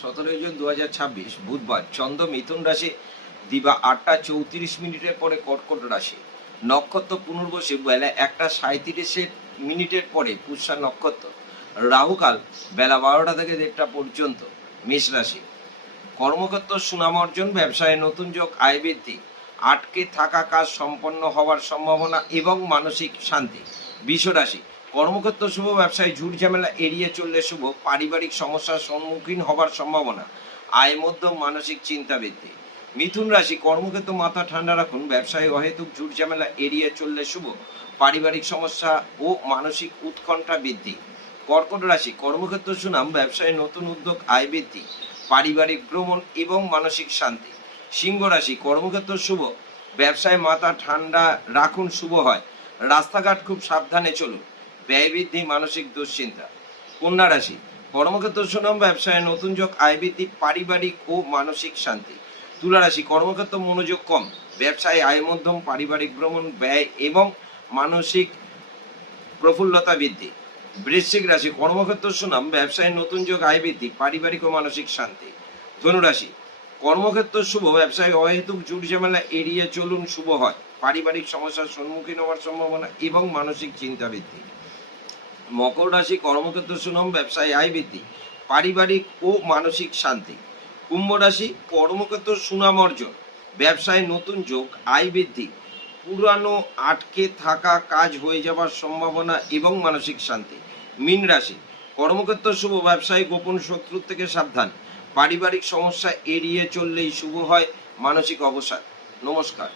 17 June 2026 বুধবার চন্দ্র মিথুন রাশি দিবা 8টা 34 মিনিটের পরে কর্কট রাশি নক্ষত্র পুনর্বসে বেলা 1টা 37 মিনিটের পরে পুষ্যা নক্ষত্র রাহুকাল বেলা 12টা থেকে 1টা পর্যন্ত মেষ রাশি কর্মক্ষেত্র সুনাম অর্জন, ব্যবসায় নতুন যোগ, আয় বৃদ্ধি, আটকে থাকা কাজ সম্পন্ন হওয়ার সম্ভাবনা এবং মানসিক শান্তি। বৃষ রাশি কর্মক্ষেত্র শুভ, ব্যবসায় ঝুট ঝামেলা এড়িয়ে চললে শুভ, পারিবারিক সমস্যার সম্মুখীন হবার সম্ভাবনা, আয় মধ্যম, মানসিক চিন্তা বৃদ্ধি। মিথুন রাশি কর্মক্ষেত্র মাথা ঠান্ডা রাখুন, ব্যবসায় অহেতুক ঝুট ঝামেলা এড়িয়ে চললে শুভ, পারিবারিক সমস্যা ও মানসিক উৎকণ্ঠা বৃদ্ধি। কর্কট রাশি কর্মক্ষেত্র সুনাম, ব্যবসায় নতুন উদ্যোগ, আয় বৃদ্ধি, পারিবারিক ভ্রমণ এবং মানসিক শান্তি। সিংহ রাশি কর্মক্ষেত্র শুভ, ব্যবসায় মাথা ঠান্ডা রাখুন, শুভ হয়, রাস্তাঘাট খুব সাবধানে চলুন, ব্যয় বৃদ্ধি, মানসিক দুশ্চিন্তা। কন্যা রাশি কর্মক্ষেত্র সুনাম, ব্যবসায় নতুন যোগ, আয় বৃদ্ধি, পারিবারিক ও মানসিক শান্তি। তুলা রাশি কর্মক্ষেত্র মনোযোগ কম, ব্যবসায় আয় মধ্যম, পারিবারিক ভ্রমণ, ব্যয় এবং মানসিক প্রফুল্লতা বৃদ্ধি। বৃশ্চিক রাশি কর্মক্ষেত্র সুনাম, ব্যবসায় নতুন যোগ, আয় বৃদ্ধি, পারিবারিক ও মানসিক শান্তি। ধনু রাশি কর্মক্ষেত্র শুভ, ব্যবসায় অহেতুক ঝুট ঝামেলা এড়িয়ে চলুন, শুভ হয়, পারিবারিক সমস্যার সম্মুখীন হওয়ার সম্ভাবনা এবং মানসিক চিন্তা বৃদ্ধি। মকর রাশি কর্মক্ষেত্র সুনাম, ব্যবসায় আয় বৃদ্ধি, পারিবারিক ও মানসিক শান্তি। কুম্ভ রাশি কর্মক্ষেত্র সুনাম অর্জন, ব্যবসায় নতুন যোগ, আয় বৃদ্ধি, পুরানো আটকে থাকা কাজ হয়ে যাওয়ার সম্ভাবনা এবং মানসিক শান্তি। মীন রাশি কর্মক্ষেত্র শুভ, ব্যবসায় গোপন শত্রুর থেকে সাবধান, পারিবারিক সমস্যা এড়িয়ে চললেই শুভ হয়, মানসিক অবসাদ। নমস্কার।